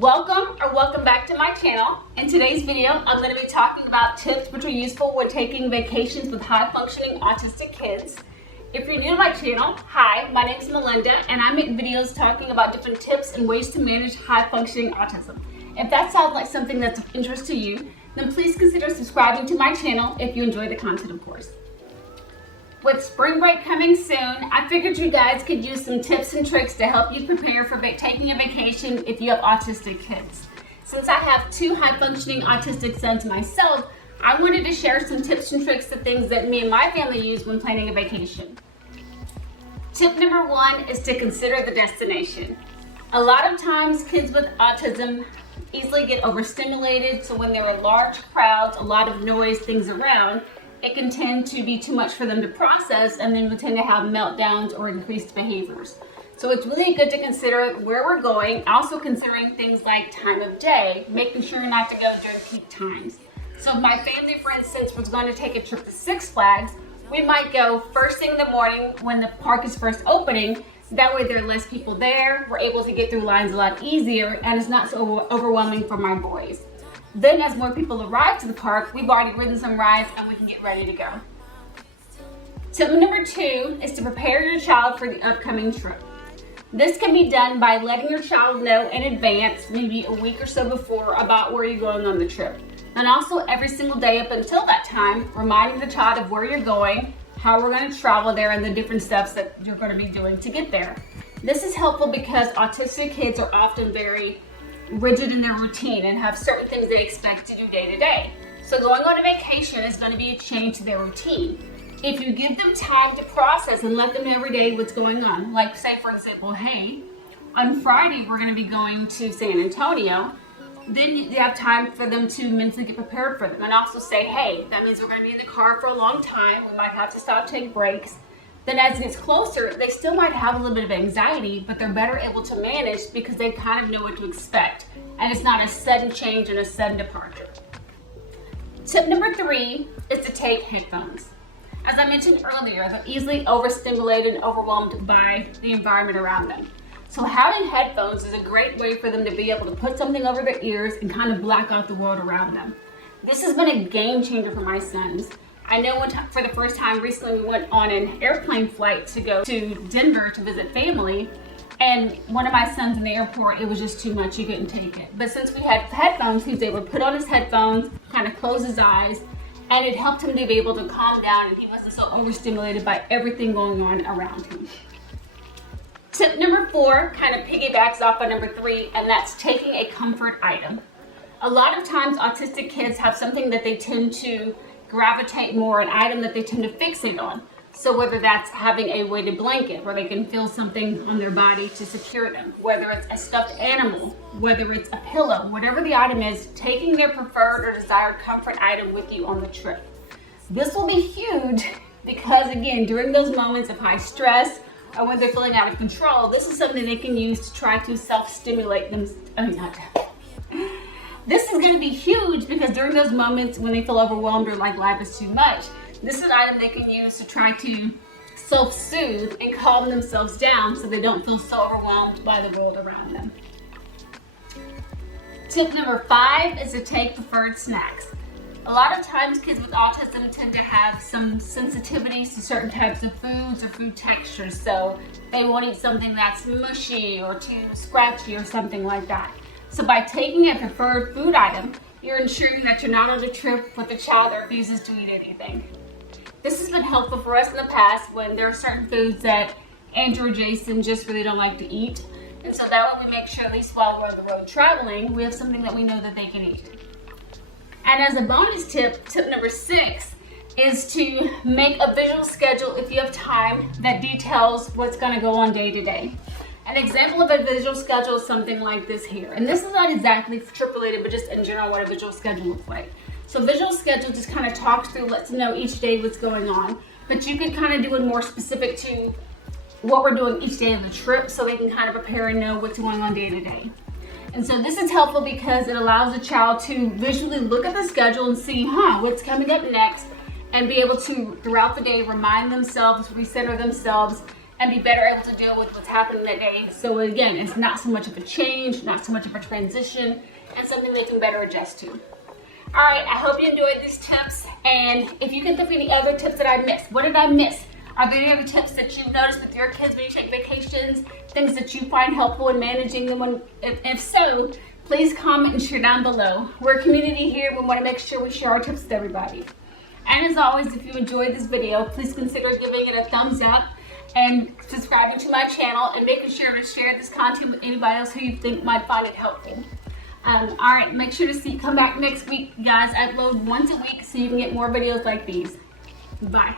Welcome back to my channel. In today's video, I'm going to be talking about tips which are useful when taking vacations with high-functioning autistic kids. If you're new to my channel, hi, my name is Melinda, and I make videos talking about different tips and ways to manage high-functioning autism. If that sounds like something that's of interest to you, then please consider subscribing to my channel if you enjoy the content, of course. With spring break coming soon, I figured you guys could use some tips and tricks to help you prepare for taking a vacation if you have autistic kids. Since I have two high-functioning autistic sons myself, I wanted to share some tips and tricks of things that me and my family use when planning a vacation. Tip number one is to consider the destination. A lot of times kids with autism easily get overstimulated, so when there are large crowds, a lot of noise, things around, it can tend to be too much for them to process, and then we tend to have meltdowns or increased behaviors. So it's really good to consider where we're going, also considering things like time of day, making sure not to go during peak times. So if my family, for instance, was going to take a trip to Six Flags, we might go first thing in the morning when the park is first opening. That way there are less people there, we're able to get through lines a lot easier, and it's not so overwhelming for my boys. Then as more people arrive to the park, we've already ridden some rides and we can get ready to go. Tip number two is to prepare your child for the upcoming trip. This can be done by letting your child know in advance, maybe a week or so before, about where you're going on the trip. And also every single day up until that time, reminding the child of where you're going, how we're going to travel there, and the different steps that you're going to be doing to get there. This is helpful because autistic kids are often very rigid in their routine and have certain things they expect to do day to day. So going on a vacation is going to be a change to their routine. If you give them time to process and let them know every day what's going on, like say for example, hey, on Friday we're going to be going to San Antonio, then you have time for them to mentally get prepared for them, and also say, hey, that means we're going to be in the car for a long time, we might have to stop, take breaks. Then as it gets closer, they still might have a little bit of anxiety, but they're better able to manage because they kind of know what to expect. And it's not a sudden change and a sudden departure. Tip number three is to take headphones. As I mentioned earlier, they're easily overstimulated and overwhelmed by the environment around them. So having headphones is a great way for them to be able to put something over their ears and kind of black out the world around them. This has been a game changer for my sons. I know for the first time recently we went on an airplane flight to go to Denver to visit family, and one of my sons in the airport, it was just too much, he couldn't take it. But since we had headphones, he was able to put on his headphones, kind of close his eyes, and it helped him to be able to calm down, and he wasn't so overstimulated by everything going on around him. Tip number four kind of piggybacks off of number three, and that's taking a comfort item. A lot of times autistic kids have something that they tend to gravitate more, an item that they tend to fixate on. So whether that's having a weighted blanket where they can feel something on their body to secure them, whether it's a stuffed animal, whether it's a pillow, whatever the item is, taking their preferred or desired comfort item with you on the trip. This will be huge because again, during those moments of high stress or when they're feeling out of control, this is something they can use to try to self-stimulate them. This is going to be huge because during those moments when they feel overwhelmed or like life is too much, this is an item they can use to try to self-soothe and calm themselves down so they don't feel so overwhelmed by the world around them. Tip number five is to take preferred snacks. A lot of times kids with autism tend to have some sensitivities to certain types of foods or food textures, so they won't eat something that's mushy or too scratchy or something like that. So by taking a preferred food item, you're ensuring that you're not on a trip with a child that refuses to eat anything. This has been helpful for us in the past when there are certain foods that Andrew or Jason just really don't like to eat. And so that way we make sure at least while we're on the road traveling, we have something that we know that they can eat. And as a bonus tip, tip number six is to make a visual schedule if you have time that details what's going to go on day to day. An example of a visual schedule is something like this here. And this is not exactly trip related, but just in general what a visual schedule looks like. So visual schedule just kind of talks through, lets them know each day what's going on. But you can kind of do it more specific to what we're doing each day of the trip so they can kind of prepare and know what's going on day to day. And so this is helpful because it allows the child to visually look at the schedule and see, what's coming up next, and be able to, throughout the day, remind themselves, recenter themselves, and be better able to deal with what's happening that day. So again, it's not so much of a change, not so much of a transition, and something they can better adjust to. All right, I hope you enjoyed these tips, and if you can think of any other tips that I missed, what did I miss? Are there any other tips that you've noticed with your kids when you take vacations, things that you find helpful in managing them? If so, please comment and share down below. We're a community here. We want to make sure we share our tips with everybody. And as always, if you enjoyed this video, please consider giving it a thumbs up and subscribing to my channel and making sure to share this content with anybody else who you think might find it helpful. All right, make sure to come back next week, guys. I upload once a week so you can get more videos like these. Bye.